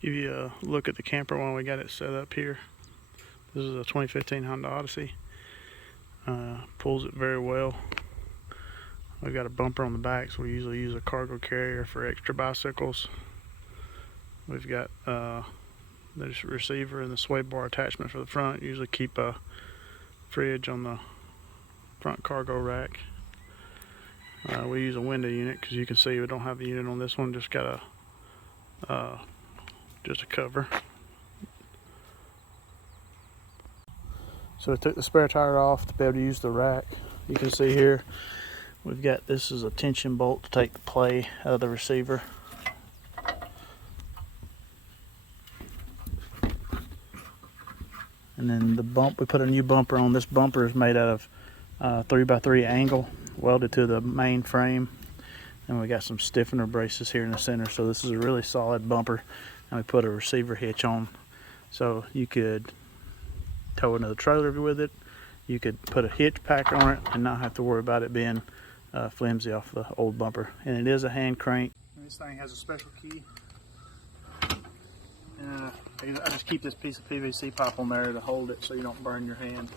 Give you a look at the camper when we got it set up here. This is a 2015 Honda Odyssey. Pulls it very well. We've got a bumper on the back, so we usually use a cargo carrier for extra bicycles. We've got the receiver and the sway bar attachment for the front. Usually keep a fridge on the front cargo rack. We use a window unit because you can see we don't have a unit on this one. Just got a cover. So we took the spare tire off to be able to use the rack. You can see here we've got, this is a tension bolt to take the play out of the receiver. And then the bump, we put a new bumper on. This bumper is made out of 3x3 angle welded to the main frame. And we got some stiffener braces here in the center. So this is a really solid bumper. And we put a receiver hitch on. So you could tow another trailer with it. You could put a hitch pack on it and not have to worry about it being flimsy off the old bumper. And it is a hand crank. And this thing has a special key. I just keep this piece of PVC pipe on there to hold it so you don't burn your hand.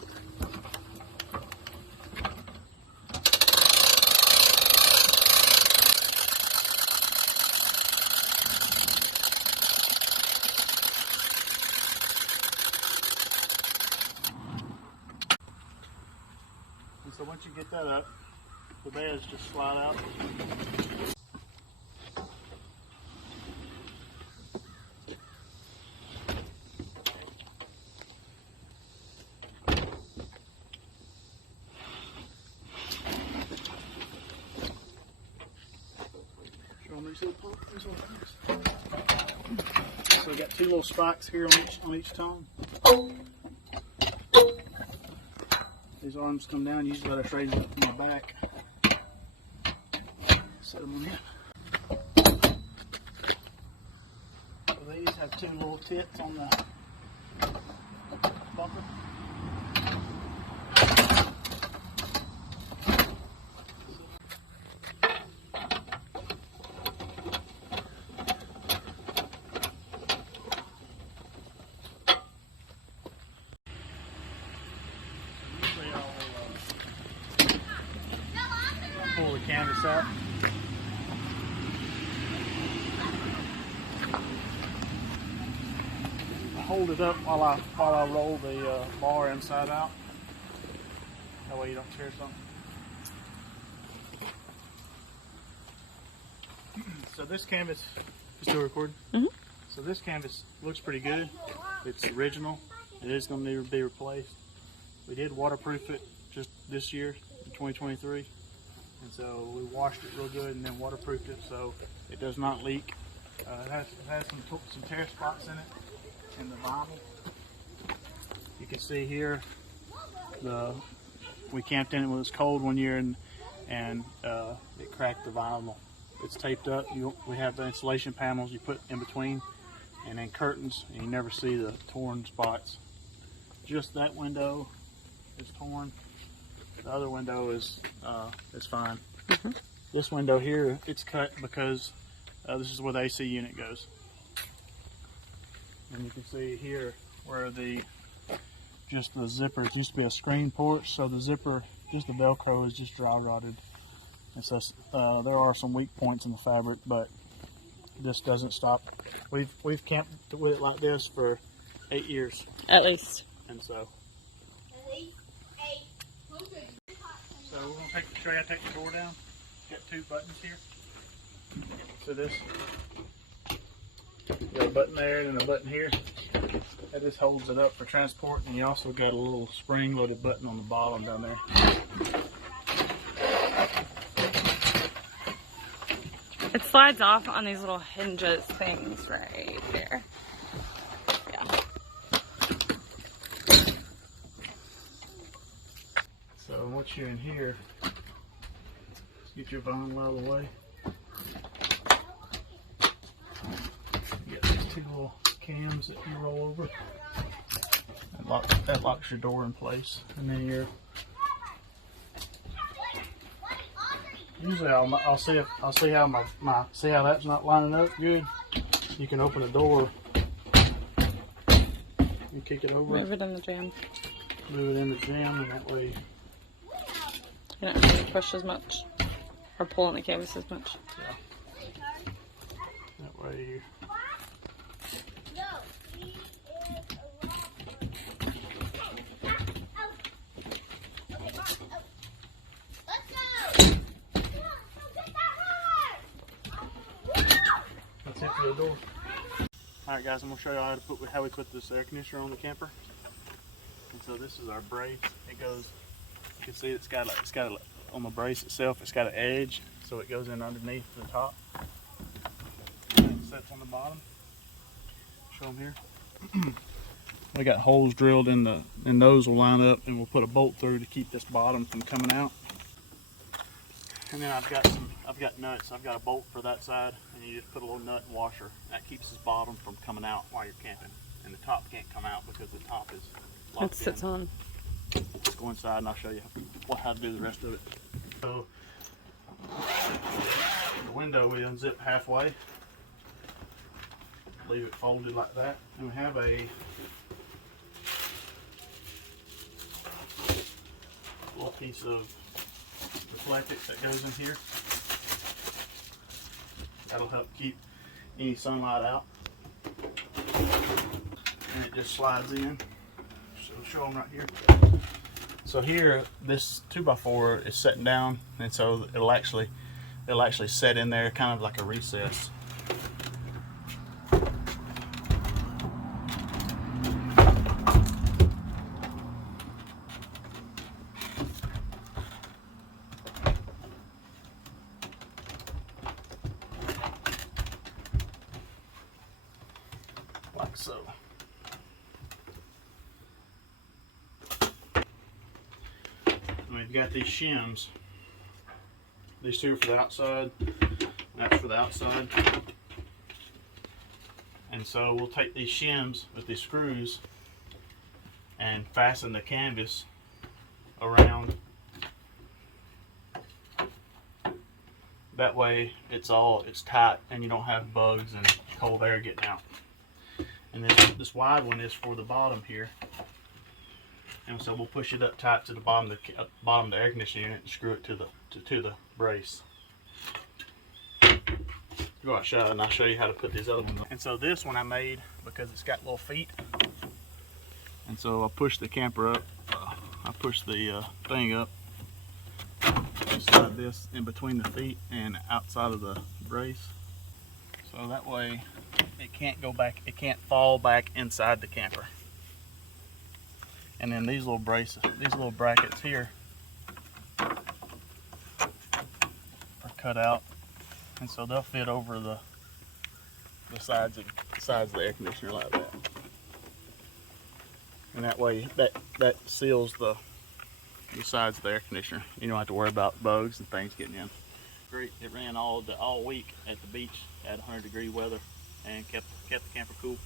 And so once you get that up, the beds just slide out. So we got two little spikes here on each tone. These arms come down. You just let us raise it up from the back. Set them on in. So these have two little tits on the bumper. Pull the canvas out. I hold it up while I roll the bar inside out. That way you don't tear something. So this canvas is still recording. So this canvas looks pretty good. It's original. It is going to need to be replaced. We did waterproof it just this year in 2023. And so we washed it real good and then waterproofed it so it does not leak. It has some tear spots in it in the vinyl. You can see here we camped in it when it was cold one year and it cracked the vinyl. It's taped up. We have the insulation panels you put in between and then curtains, and you never see the torn spots. Just that window is torn. The other window is fine. This window here, it's cut because this is where the AC unit goes. And you can see here where the zipper, it used to be a screen port, so the zipper, just the Velcro is just dry rotted. And so there are some weak points in the fabric, but this doesn't stop. We've camped with it like this for 8 years. At least. And so. So we're going to show you how to take the door down. Got two buttons here. So this, you got a button there and a button here. That just holds it up for transport, and you also got a little spring-loaded button on the bottom down there. It slides off on these little hinges things right there. Yeah. So once you're in here, let's get your vinyl out of the way. You got these two little cams that you roll over. That locks your door in place, and then you're. Usually I'll see how that's not lining up good. You can open the door You kick it over. Move it in the jam. Move it in the jam, and that way. You don't have to push as much or pull on the canvas as much. Yeah. That way you. That's it for the door. Alright guys, I'm going to show you how we put this air conditioner on the camper. And so this is our brace. It goes, you can see it's got on the brace itself, it's got an edge, so it goes in underneath the top. And it sets on the bottom. Show them here. We got holes drilled in those will line up, and we'll put a bolt through to keep this bottom from coming out. And then I've got nuts. I've got a bolt for that side, and you just put a little nut and washer. That keeps this bottom from coming out while you're camping. And the top can't come out because the top is locked It sits on. Let's go inside and I'll show you how to do the rest of it. So the window we unzip halfway. Leave it folded like that. And we have a little piece of reflectix that goes in here. That'll help keep any sunlight out. And it just slides in. So show them right here. So here, this 2x4 is sitting down, and so it'll actually set in there, kind of like a recess. Like so. We've got these shims. These two are for the outside, that's for the outside. And so we'll take these shims with these screws and fasten the canvas around. That way it's tight and you don't have bugs and cold air getting out. And then this wide one is for the bottom here. And so we'll push it up tight to the bottom of the air conditioning unit and screw it to the brace. Go outside and I'll show you how to put these other ones on. And so this one I made because it's got little feet. And so I push the camper up. I push the thing up. Slide this in between the feet and outside of the brace. So that way it can't go back, it can't fall back inside the camper. And then these little brackets here are cut out, and so they'll fit over the sides of the air conditioner like that. And that way, that seals the sides of the air conditioner. You don't have to worry about bugs and things getting in. Great, it ran all week at the beach at 100-degree weather and kept the camper cool.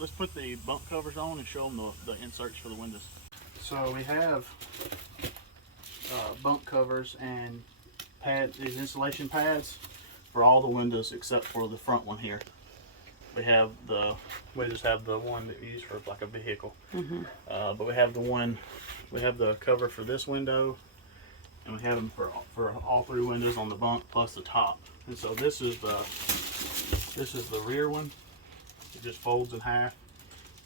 Let's put the bunk covers on and show them the inserts for the windows. So we have bunk covers and these insulation pads for all the windows except for the front one here. We just have the one that we use for like a vehicle. Mm-hmm. But we have the cover for this window, and we have them for all three windows on the bunk plus the top. And so this is the rear one. It just folds in half.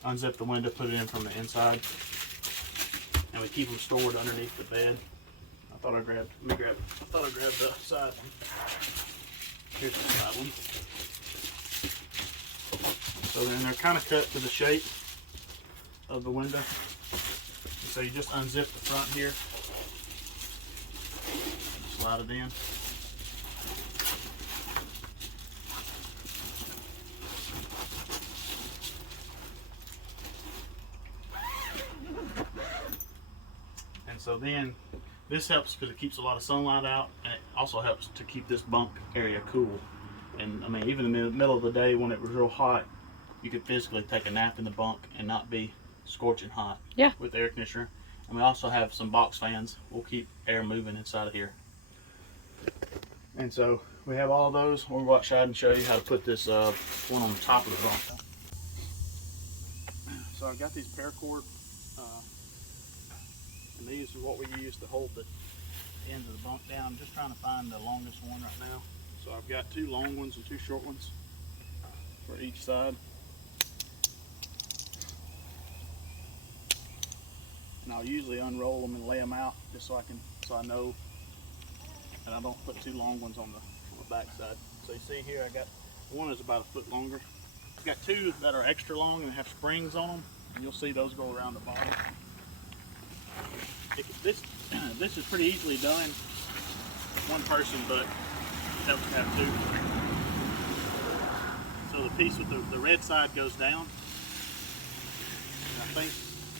Unzip the window, put it in from the inside, and we keep them stored underneath the bed. I thought I grabbed the side one. Here's the side one. So then they're kind of cut to the shape of the window. So you just unzip the front here, slide it in. So then this helps because it keeps a lot of sunlight out, and it also helps to keep this bunk area cool. And I mean, even in the middle of the day when it was real hot, you could physically take a nap in the bunk and not be scorching hot. Yeah. With the air conditioner. And we also have some box fans. We'll keep air moving inside of here. And so we have all those. We'll go outside and show you how to put this one on the top of the bunk. So I've got these paracord, and these are what we use to hold the ends of the bunk down. I'm just trying to find the longest one right now. So I've got 2 long ones and 2 short ones for each side. And I'll usually unroll them and lay them out just so I know that I don't put 2 long ones on the back side. So you see here, I got one is about a foot longer. I've got 2 that are extra long and have springs on them, and you'll see those go around the bottom. This is pretty easily done with 1 person, but it helps to have 2. So the piece with the red side goes down, and I think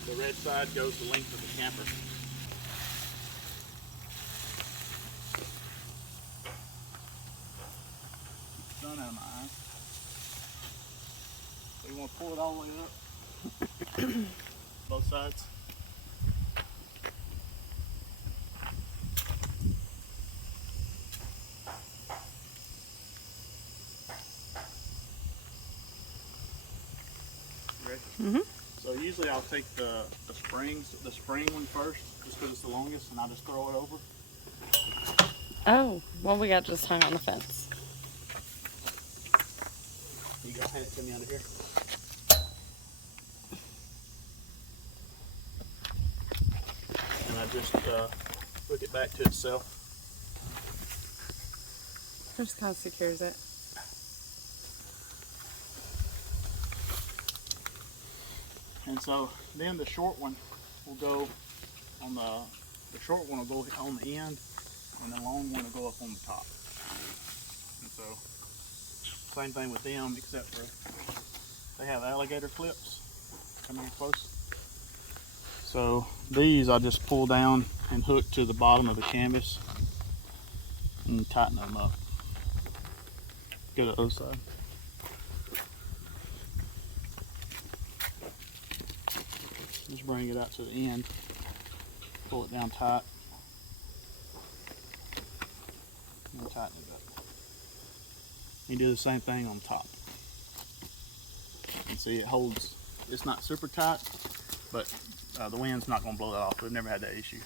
the red side goes the length of the camper. Sun out of my eyes. So you want to pull it all the way up, both sides. Ready? Mm-hmm. So usually I'll take the spring one first, just because it's the longest, and I'll just throw it over. Oh, well, we got just hung on the fence. You go hand it to me under here. And I just hook it back to itself. Just kind of secures it. And so then the short one will go on the short one will go on the end, and the long one will go up on the top. And so same thing with them, except for they have alligator clips. Come here close. So these I just pull down and hook to the bottom of the canvas and tighten them up. Go to the other side. Just bring it out to the end, pull it down tight, and tighten it up. You do the same thing on top. And see, it holds, it's not super tight, but the wind's not going to blow that off. We've never had that issue.